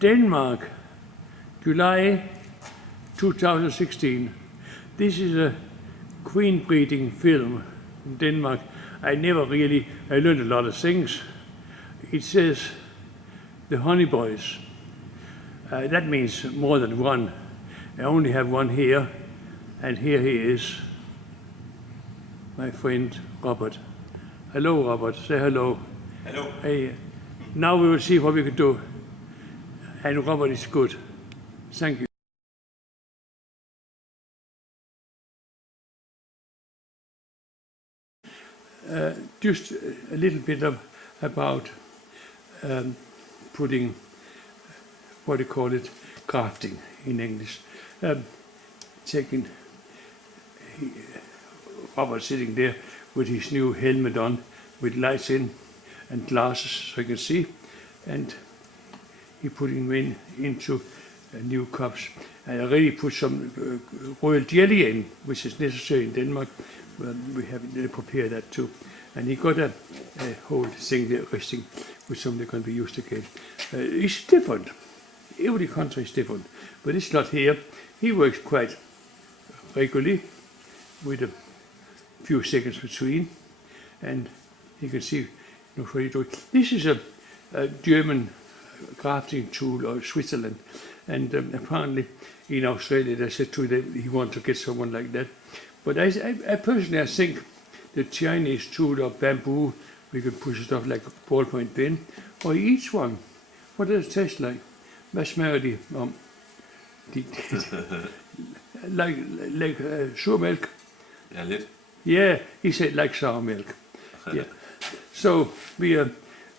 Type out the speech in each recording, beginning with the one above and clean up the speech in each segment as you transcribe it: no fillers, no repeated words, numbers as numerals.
Denmark, July 2016. This is a queen breeding film in Denmark. I learned a lot of things. It says the honey boys. That means more than one. I only have one here, and here he is, my friend Robert. Hello, Robert. Say hello. Hello. Hey, now we will see what we can do. And Robert is good. Thank you. Just a little bit about putting, what do you call it, crafting in English. Taking Robert sitting there with his new helmet on, with lights in and glasses so you can see, and he putting them into new cups. And I already put some royal jelly in, which is necessary in Denmark. We have prepared that too. And he got a whole thing there resting with something that can be used again. It's different. Every country is different, but it's not here. He works quite regularly with a few seconds between, and you can see what he's doing. This is a German crafting tool, or Switzerland, and apparently in Australia they said to him he wants to get someone like that. But I personally think the Chinese tool of bamboo, we can push stuff like a ballpoint pen, or each one. What does it taste like? Hvad smager de om? Like sour milk. Yeah, lidt. Yeah, he said like sour milk. Yeah. So we are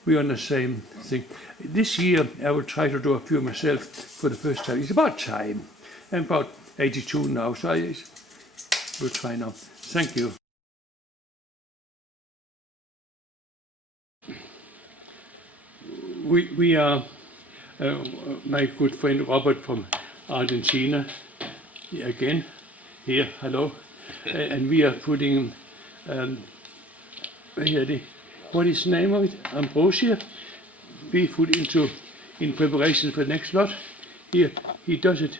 on the same thing. This year I will try to do a few myself for the first time. It's about time. I'm about 82 now, so I will try now. Thank you. We are my good friend Robert from Argentina again here. Hello. And we are putting what is the name of it? Ambrosia. We put in preparation for the next lot. Here he does it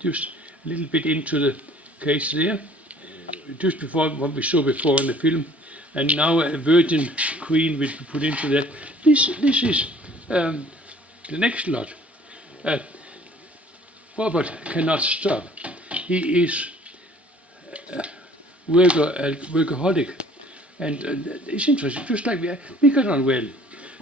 just a little bit into the case there, just before what we saw before in the film. And now a virgin queen will be put into that. This is the next lot. Robert cannot stop. He is workaholic, and it's interesting. Just like we get on well.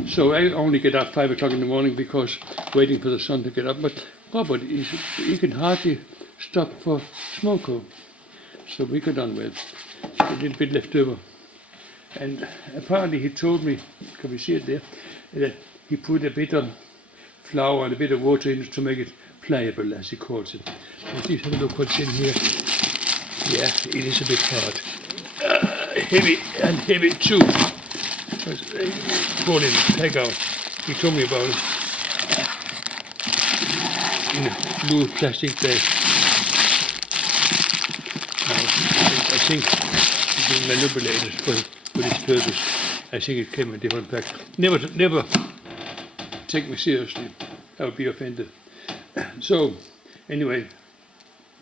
So I only get up 5 o'clock in the morning because waiting for the sun to get up. But Robert, he can hardly stop for smoko. So we get on well. A little bit left over. And apparently he told me, can we see it there, that he put a bit of flour and a bit of water in it to make it pliable, as he calls it. Let's have a look what's in here. Yeah, it is a bit hard. Heavy, and heavy too. Brought in, take out. He told me about it. In a blue plastic bag. Now, I think it's been manipulated for this purpose. I think it came in a different pack. Never take me seriously. I would be offended. So, anyway,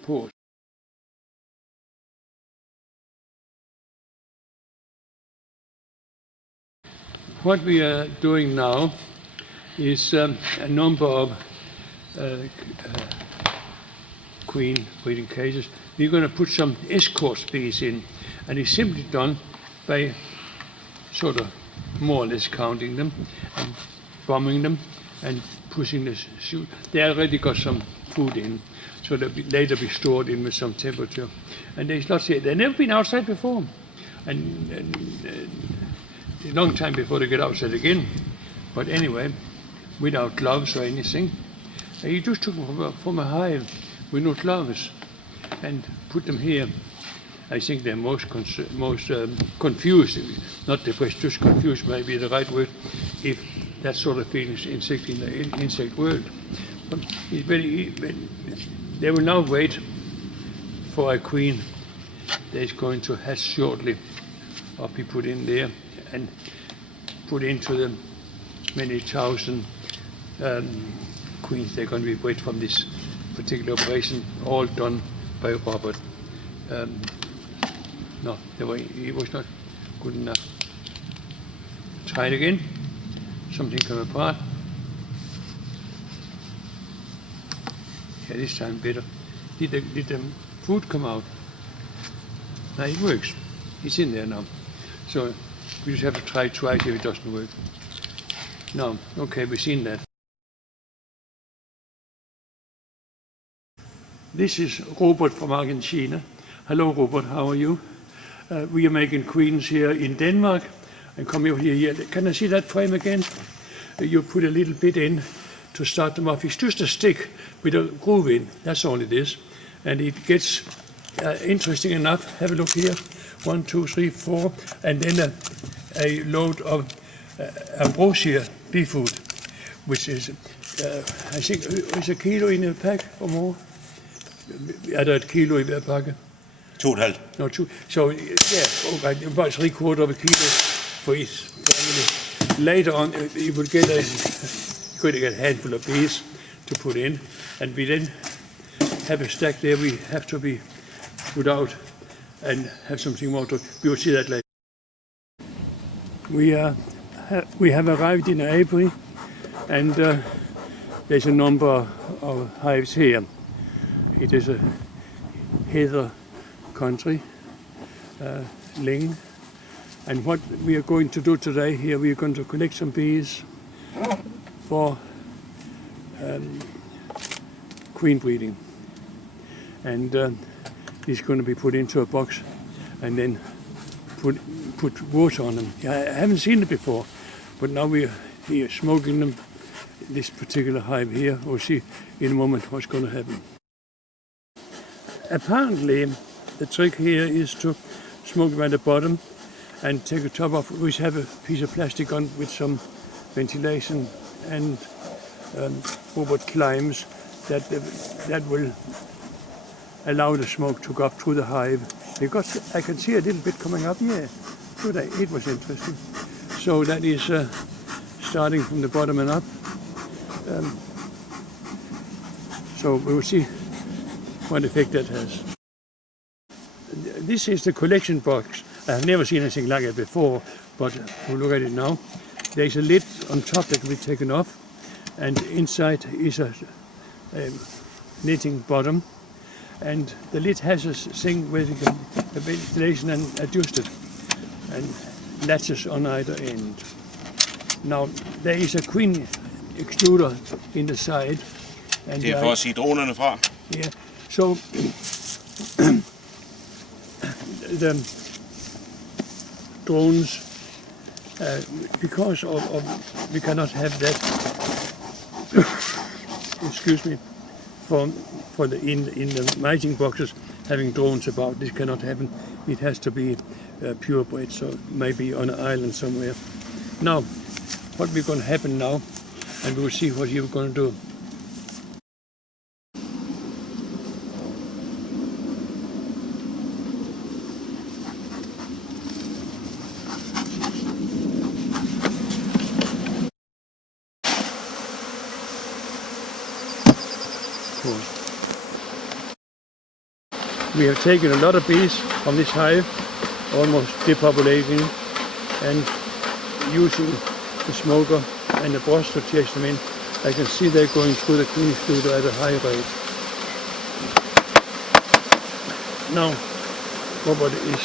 pause. What we are doing now is a number of queen breeding cages. We're going to put some escort bees in, and it's simply done by sort of more or less counting them and bombing them and pushing this shoot. They already got some food in, so they'll later be stored in with some temperature. And there's lots here. They've never been outside before, and a long time before they get outside again. But anyway, without gloves or anything. You just took them from a hive with no gloves and put them here. I think they're most confused, not depressed, just confused might be the right word, if that sort of thing is insect in the insect world. But it's they will now wait for a queen that is going to hatch shortly, or be put in there and put into the many thousand queens. They're going to be bred from this particular operation, all done by Robert. No, it was not good enough. Try it again. Something come apart. Yeah, this time better. Did the food come out? No, it works. It's in there now. So we just have to try twice if it doesn't work. No, okay, we've seen that. This is Robert from Argentina. Hello, Robert, how are you? We are making queens here in Denmark. And come over here. Can I see that frame again? You put a little bit in to start them off. It's just a stick with a groove in. That's all it is. And it gets interesting enough. Have a look here. 1, 2, 3, 4. And then a load of ambrosia bee food, which is, I think, is a kilo in a pack or more. Er der et kilo i hver pakke? 2,5. No, 2. So, yeah, okay, about 3/4 of a kilo for each family. Later on, you will get a handful of bees to put in, and we then have a stack there we have to be put out and have something more to. We will see that later. We have arrived in an apiary, and there's a number of hives here. It is a heather country, Ling. And what we are going to do today here, we are going to collect some bees for queen breeding. And it's going to be put into a box and then put water on them. I haven't seen it before, but now we are here smoking them. This particular hive here, we'll see in a moment what's going to happen. Apparently, the trick here is to smoke them at the bottom and take the top off. We have a piece of plastic on with some ventilation, and Robert climbs that will allow the smoke to go up through the hive. Because I can see a little bit coming up. Yeah, good. It was interesting. So that is starting from the bottom and up. So we will see what effect that has. This is the collection box. I have never seen anything like it before, but we'll look at it now. There's a lid on top that can be taken off, and inside is a knitting bottom, and the lid has a thing where you can the ventilation and adjust it, and latches on either end. Now there is a queen excluder in the side. And det for at sige dronerne fra. Yeah, so the drones, because of we cannot have that. Excuse me, for the in the mating boxes having drones about. This cannot happen. It has to be purebred, so maybe on an island somewhere. Now, what we're going to happen now, and we'll see what you're going to do. We have taken a lot of bees from this hive, almost depopulating, and using the smoker and the brush to chase them in. I can see they're going through the queen excluder at a high rate. Now, Robert is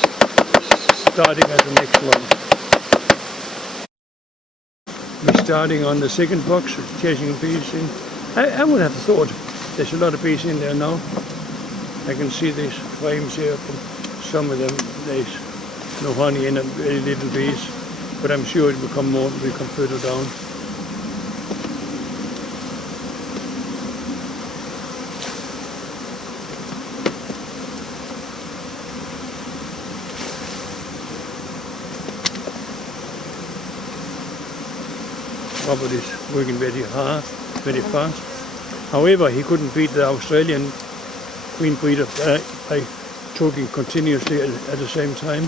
starting at the next one. We're starting on the second box, chasing bees in. I would have thought there's a lot of bees in there now. I can see these frames here. Some of them there's no honey in them, very little bees, but I'm sure it will come more when we come further down. Robert is working very hard, very fast. However, he couldn't beat the Australian queen breeder by talking continuously at the same time.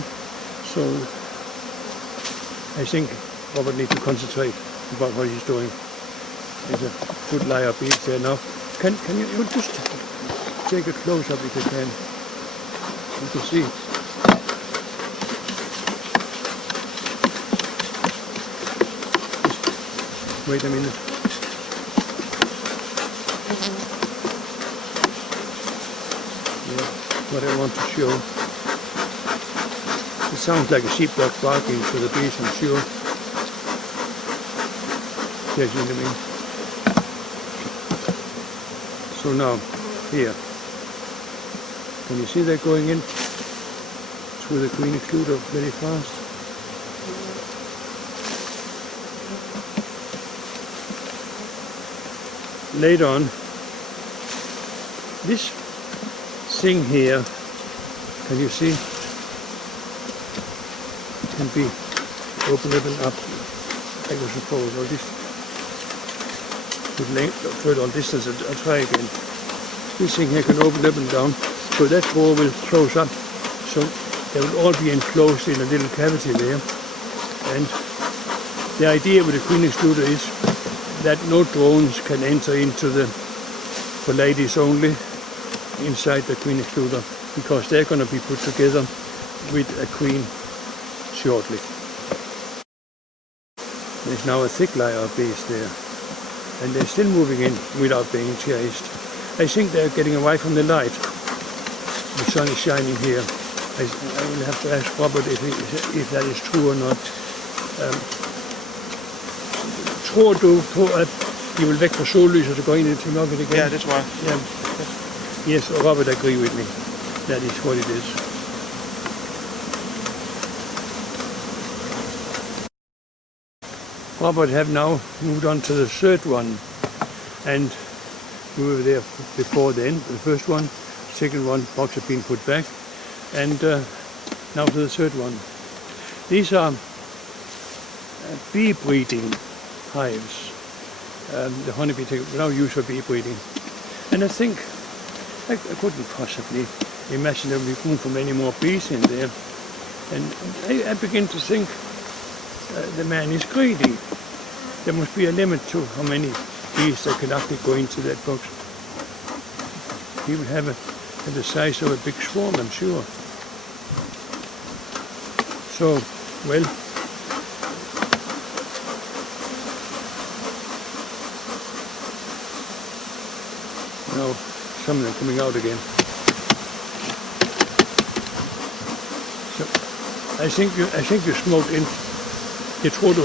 So I think Robert needs to concentrate about what he's doing. There's a good layer of beads there now. Can you just take a close up if you can? You can see. Just wait a minute. Yeah, what I want to show. It sounds like a sheepdog barking to the bees, I'm sure. Yes, you know what I mean. So now, here, can you see they're going in through the queen excluder very fast? Later on, this thing here, can you see, can be opened up, I suppose, or this. Further on distance, I'll try again. This thing here can open up and down, so that bore will close up, so they will all be enclosed in a little cavity there. And the idea with the queen excluder is that no drones can enter into the, for ladies only, inside the queen excluder, because they're going to be put together with a queen shortly. There's now a thick layer of bees there. And they're still moving in without being chased. I think they're getting away from the light. The sun is shining here. I will have to ask Robert if that is true or not. Tror du på, at de vil væk fra sollyset og gå ind til mørket igen? Ja, det tror jeg. Yeah. Yes, Robert agree with me. That is what it is. Robert have now moved on to the third one, and we were there before then. The first one, second one, box have been put back, and now to the third one. These are bee breeding hives. The honeybee now used for bee breeding, and I think I couldn't possibly imagine there would be room for many more bees in there, and I begin to think the man is greedy. There must be a limit to how many bees that can actually go into that box. He would have the size of a big swarm, I'm sure. So, well, now some of them coming out again. So, I think you smoked in. Jeg tror, du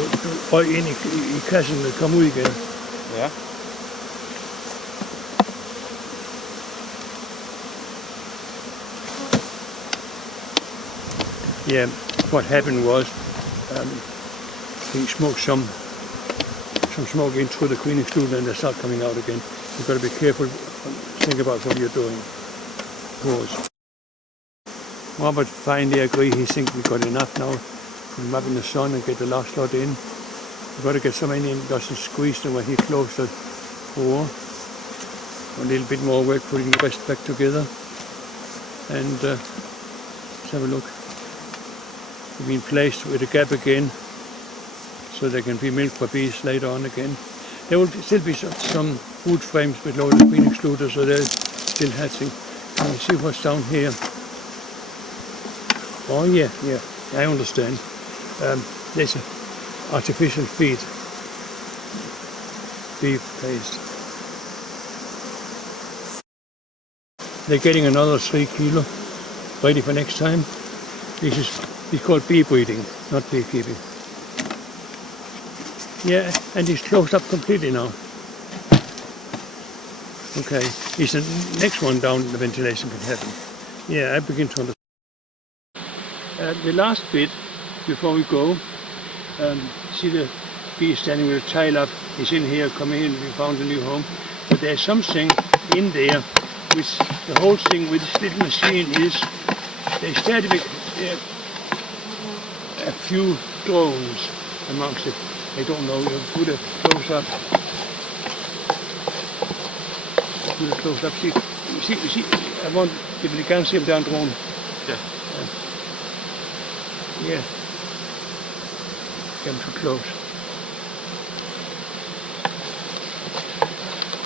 røg ind i kassen og kom ud igen. Ja. Yeah, what happened was he smoked some smoke in through the queen excluder and they start coming out again. You've got to be careful, think about what you're doing. Pause. Robert finally agreed, he thinks we've got enough now. Put them up in the sun and get the last lot in. We've got to get so many in, doesn't squeeze them when he closed the door. A little bit more work putting the rest back together. And let's have a look. They've been placed with a gap again, so they can be milked for bees later on again. There will still be some wood frames below the queen excluder, so they're still hatching. Can you see what's down here? Oh yeah, I understand. There's an artificial feed, bee paste. They're getting another 3 kilo, ready for next time. This is called bee breeding, not beekeeping. Yeah, and it's closed up completely now. Okay, is the next one down the ventilation can happen? Yeah, I begin to understand. The last bit, before we go, see the bee standing with a tail up. He's in here, coming in, we found a new home. But there's something in there, which the whole thing with this little machine is, there's started a few drones amongst it. I don't know, you put it close up. Put it close up. See, I want, you can see him down drone. Yeah. Yeah. Get him too close.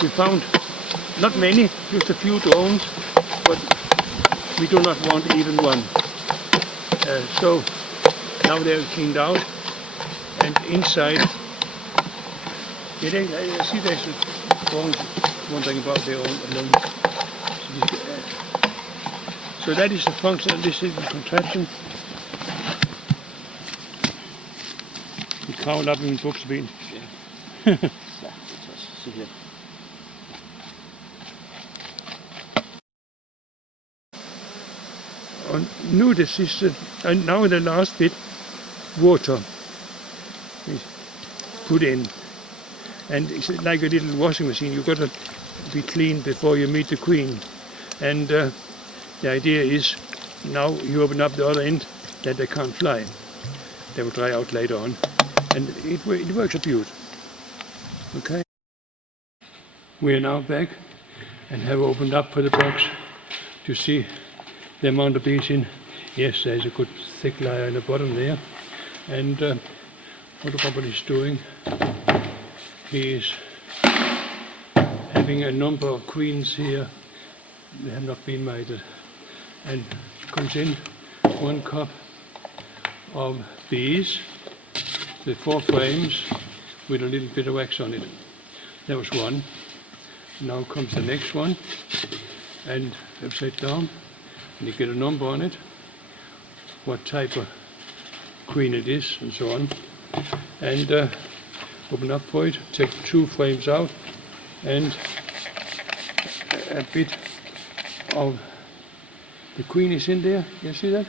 We found not many, just a few drones, but we do not want even one. So now they're cleaned out, and inside, I see there's drones wondering about their own alone. So that is the function of this little contraption. Vi kravler op i min bukseben. Ja, det er sikkert. Og nu det sidste, and now the last bit, water is put in. And it's like a little washing machine. You've got to be clean before you meet the queen. And the idea is, now you open up the other end, that they can't fly. They will dry out later on. And it works a beaut. Okay. We are now back and have opened up for the box to see the amount of bees in. Yes, there's a good thick layer in the bottom there. And what Robert is doing, he is having a number of queens here. They have not been mated. And comes in 1 cup of bees with 4 frames with a little bit of wax on it. That was one. Now comes the next one, and upside down, and you get a number on it, what type of queen it is, and so on. And open up for it, take 2 frames out, and a bit of the queen is in there. You see that?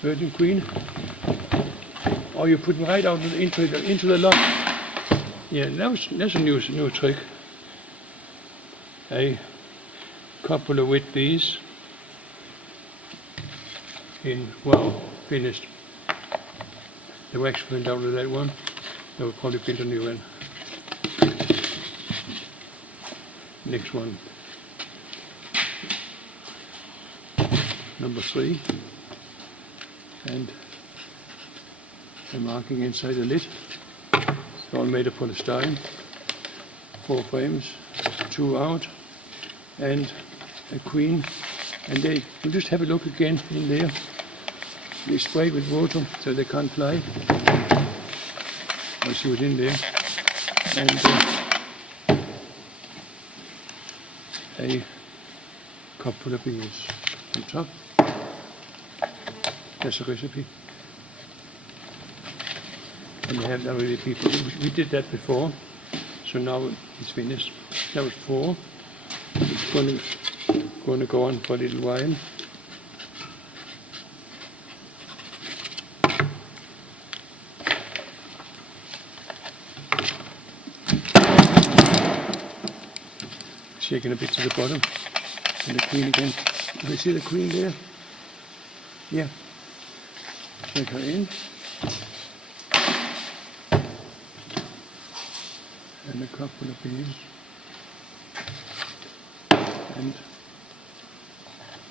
Virgin queen. Or you put them right out into the lock. Yeah, that's a new trick. A couple of wet bees in, well, finished. The wax went out of that one. They will probably build a new one. Next one. Number 3. And the marking inside the lid. It's all made of polystyrene. 4 frames, 2 out, and a queen. And they will just have a look again in there. They spray with water so they can't fly. I'll see what's in there. And a couple of bees on top. That's a recipe. And we have that already people. We did that before, so now it's finished. That was 4. It's going to go on for a little while. Shaking a bit to the bottom, and the queen again. Do you see the queen there? Yeah. Take her in. And a couple of bees. And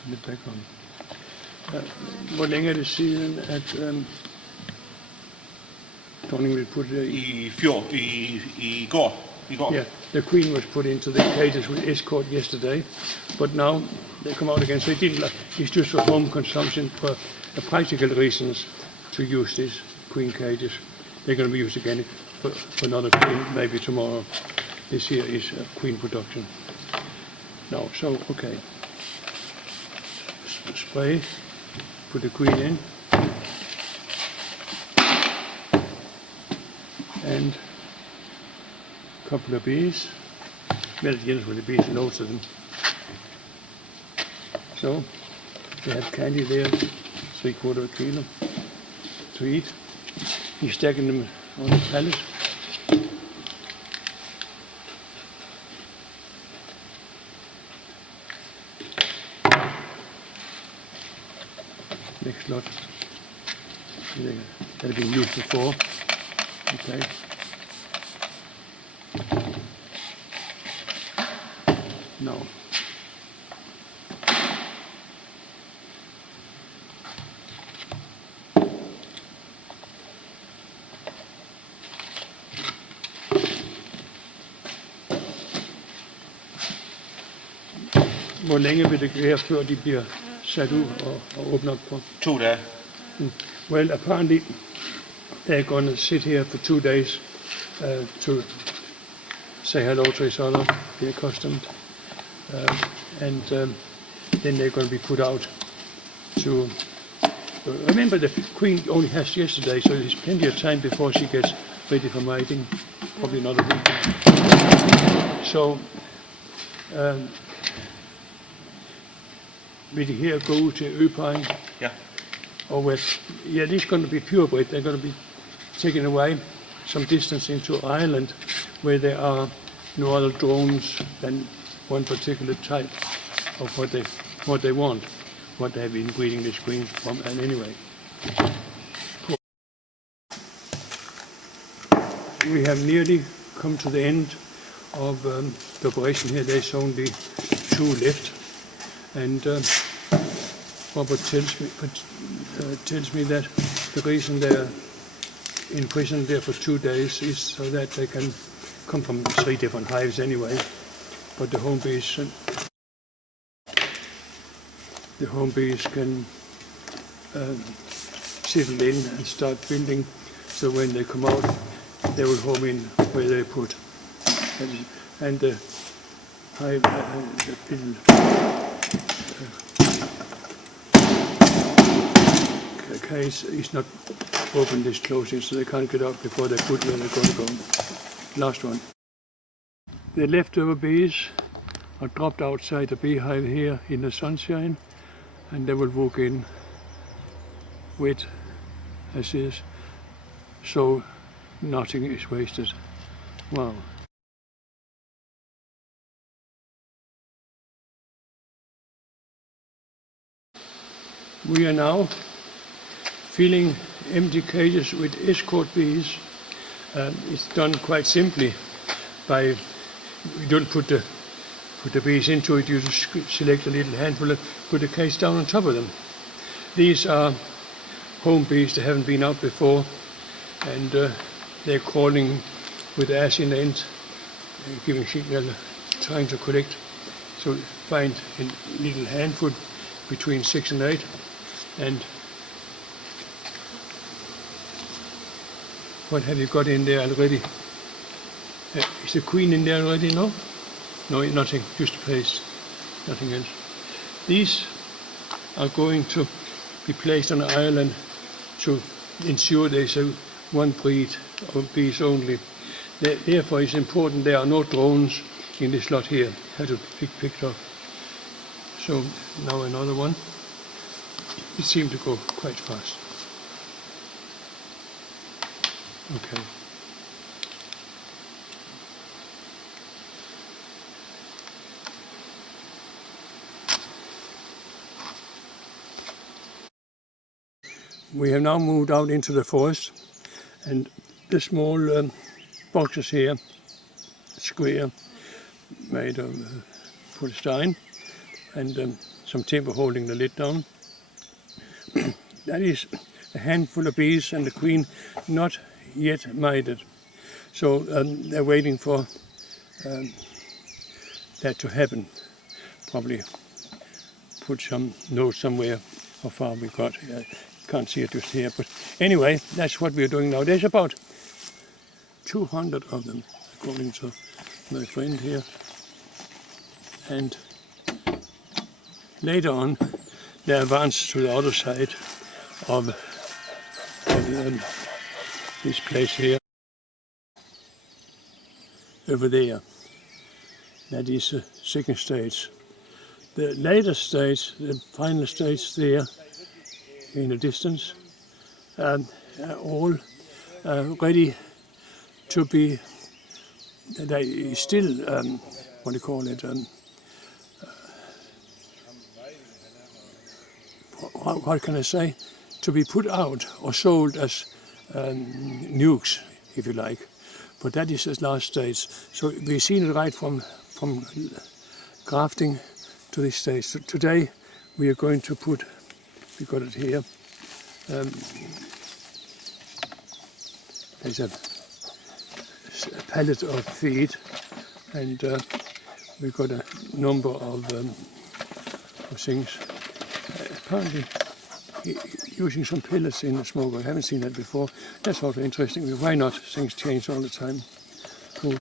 put it back on. Hvor længe er det siden, at dronningen ville putte I går. Yeah, the queen was put into the cages with escort yesterday, but now they come out again. So it didn't. It's just for home consumption, for practical reasons to use these queen cages. They're going to be used again for another queen, maybe tomorrow. This here is queen production. No, so okay. Spray. Put the queen in, and couple of bees. Well, yes, with the bees, loads of them. So they have candy there, 3/4 kilo to eat. He's stacking them on the pallet. Next lot. That had been used before. Okay. No. Hvor længe vil det være, før de bliver sat ud og åbnet op for? 2 dage. Well, apparently they're going to sit here for 2 days to say hello to each other, be accustomed, and then they're going to be put out to... remember, the queen only has yesterday, so there's plenty of time before she gets ready for mating, probably another week. So, will the here go to øparring? Yeah. Or with, yeah, these going to be purebred. They're going to be taken away some distance into Ireland, where there are no other drones than one particular type of what they want, what they have been breeding this queen from. And anyway, we have nearly come to the end of the operation here. There's only 2 left, and Robert tells me that the reason they're in prison there for 2 days is so that they can come from 3 different hives anyway. But the home bees can settle in and start building, so when they come out they will home in where they put. And the hive, the little case is not open this closing, so they can't get out before they put where they're going to go. Last one. The leftover bees are dropped outside the beehive here in the sunshine, and they will walk in wet as is, so nothing is wasted. Wow. We are now filling empty cages with escort bees. It's done quite simply by, we don't put the bees into it. You just select a little handful and put the cage down on top of them. These are home bees. They haven't been out before, and they're crawling with ash in the end, giving signal, trying to collect. So find a little handful between 6 and 8, and what have you got in there already? Is the queen in there already? No? No, nothing, just paste, nothing else. These are going to be placed on an island to ensure there's one breed of bees only. Therefore it's important there are no drones in this lot here, have to be picked up. So now another one. It seemed to go quite fast. Okay. We have now moved out into the forest, and the small boxes here, square, made of polystyrene, and some timber holding the lid down. That is a handful of bees and the queen not yet mated. So they're waiting for that to happen. Probably put some notes somewhere how far we got. I can't see it just here, but anyway, that's what we're doing now. There's about 200 of them, according to my friend here. And later on, they advance to the other side of this place here, over there. That is the second stage. The later stage, the final stage there in the distance, are all ready to be, they still, what do you call it, what can I say, to be put out or sold as nukes, if you like. But that is the last stage. So we've seen it right from grafting to this stage. So today we are going to put, we got it here, there's a pallet of feed, and we've got a number of things. Apparently using some pellets in the smoker. I haven't seen that before. That's also interesting. Why not? Things change all the time. Cool.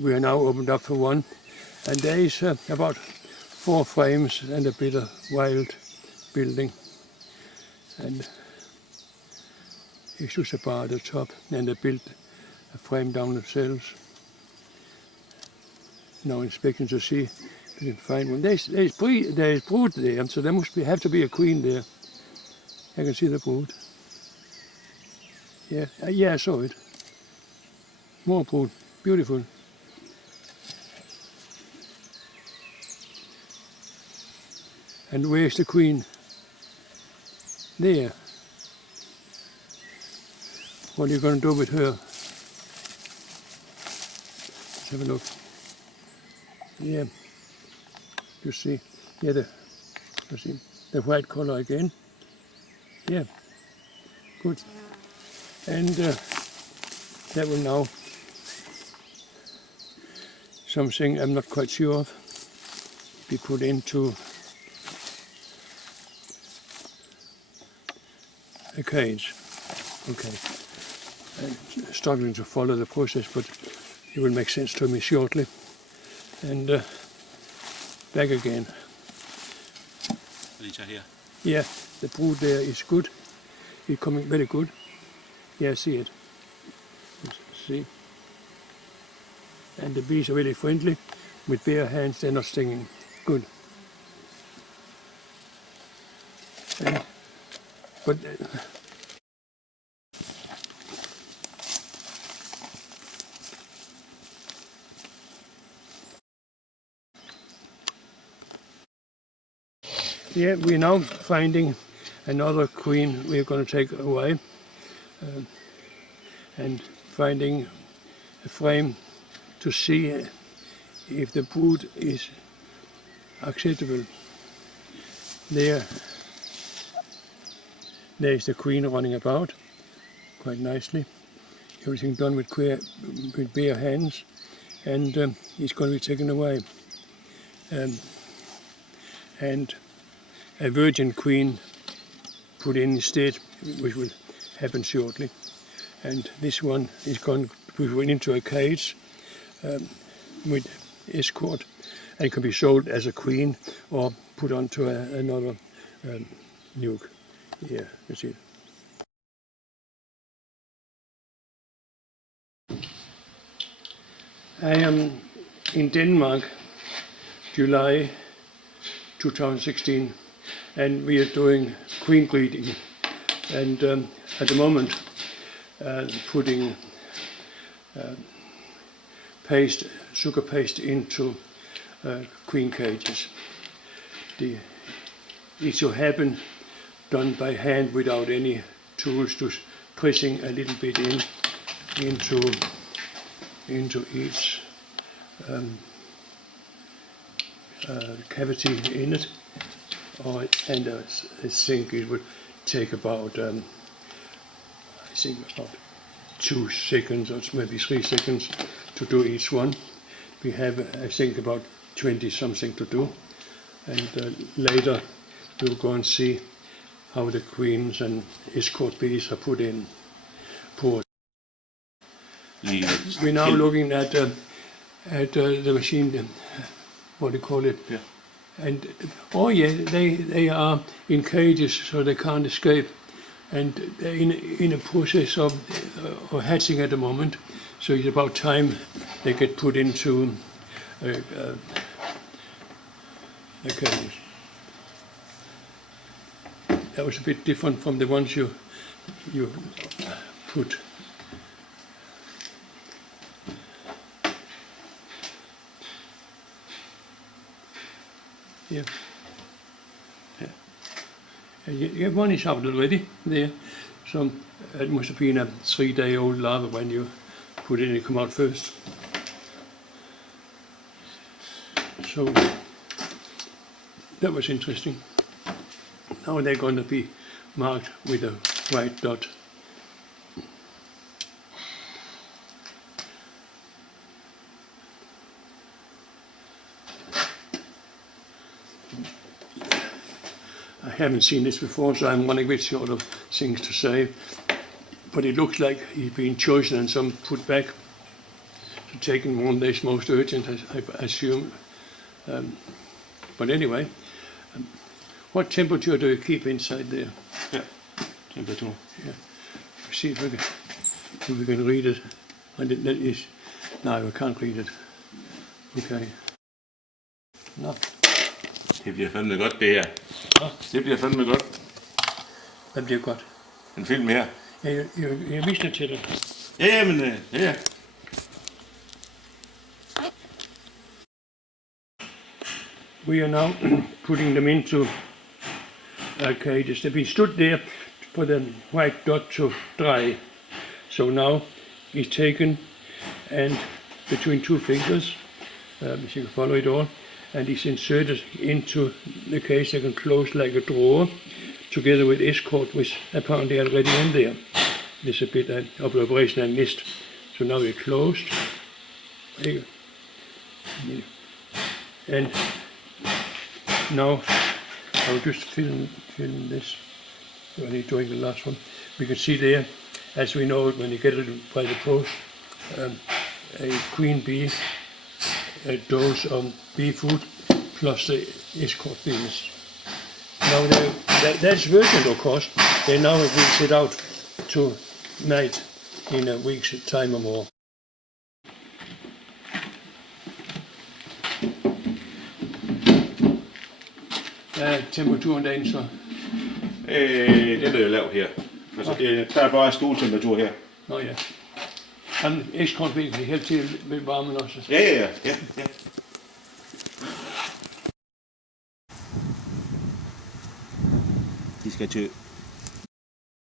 We are now opened up for one, and there is about 4 frames and a bit of wild building. And it's just a bar at the top, and they built a frame down themselves. Now inspecting to see if we can find one. There is brood there, so there have to be a queen there. I can see the brood. Yeah, I saw it. More brood, beautiful. And where's the queen? There. What are you going to do with her? Let's have a look. Yeah, you see. Yeah, you see the white color again. Yeah, good. And that will now something I'm not quite sure of be put into a cage. Okay. I'm struggling to follow the process, but it will make sense to me shortly. And back again. These are here. Yeah, the brood there is good. It's coming very good. Yeah, I see it. See? And the bees are really friendly. With bare hands, they're not stinging. Good. But yeah, we're now finding another queen we're going to take away, and finding a frame to see if the brood is acceptable. There is the queen running about quite nicely. Everything done with bare hands, and it's going to be taken away. And a virgin queen put in instead, which will happen shortly. And this one is going to be put into a cage with escort, and it can be sold as a queen or put onto another nuke. Yeah, that's it. I am in Denmark, July 2016, and we are doing queen breeding, and at the moment putting sugar paste into queen cages. It should happen done by hand without any tools, just pressing a little bit into each cavity in it. And I think it would take about about 2 seconds or maybe 3 seconds to do each one. We have, I think, about 20 something to do, and later we'll go and see how the queens and escort bees are put in. We're now looking at the machine. What do you call it? Yeah. And they are in cages, so they can't escape, and they're in a process of hatching at the moment. So it's about time they get put into a cage. That was a bit different from the ones you put. Yeah. Yeah, one is out already there. So it must have been a 3-day-old larva when you put it in and come out first. So that was interesting. Now they're going to be marked with a white dot. I haven't seen this before, so I'm running a bit short of things to say. But it looks like he's been chosen and some put back to taking one that's most urgent, I assume. But anyway, what temperature do you keep inside there? Yeah, temperature. Yeah. See if we can read it. No, I can't read it. Okay. No. Det bliver fandme godt, det her. Nå. Det bliver fandme godt. Hvad bliver godt? En film her. Jeg viser det til dig. Ja, men ja. We are now putting them into cages. They've been stood there for the white dot to dry. So now it's taken and between two fingers, if you can follow it all, and it's inserted into the case. They can close like a drawer together with escort, which apparently already in there. There's a bit of the operation I missed. So now we're closed. And now I'll just film this when you're doing the last one. We can see there, as we know it when you get it by the post, a queen bee, a dose of bee food plus the escort bees. Now that's virgin, of course. They now have been set out tonight in a week's time or more. Temperaturen derinde så? Den er jo lav her. Altså, der er bare stuetemperatur her. Nå ja. Han eskortben helt til ved varmen også? Ja. De skal til